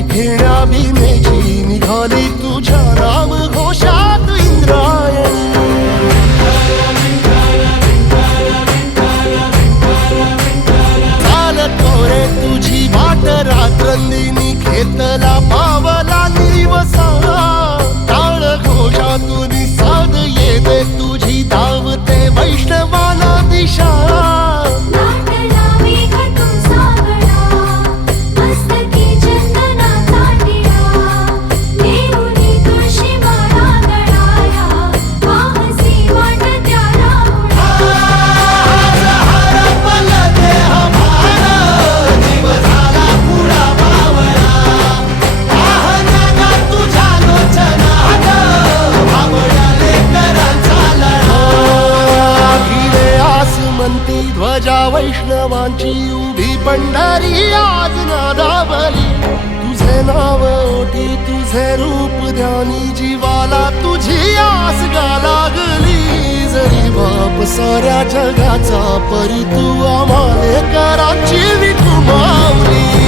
विखेण्या भीमेची निघाली तुझ्या नाम घोषात इंद्रायणी. चालतो रे तुझी वाट रात्रंदिनी घेतला पावला दिवसा. टाळ घोषातून साध येते तुझी धावते वैष्णवाला दिशा. ध्वजा वैष्णवांची उभी पंढरी आज नादावली. तुझे नाव ओठी तुझे रूप ध्यानी जीवाला तुझी आस गा लागली. जरी बाप साऱ्या जगाचा परी तू आम्हाले कराची विठू माऊली.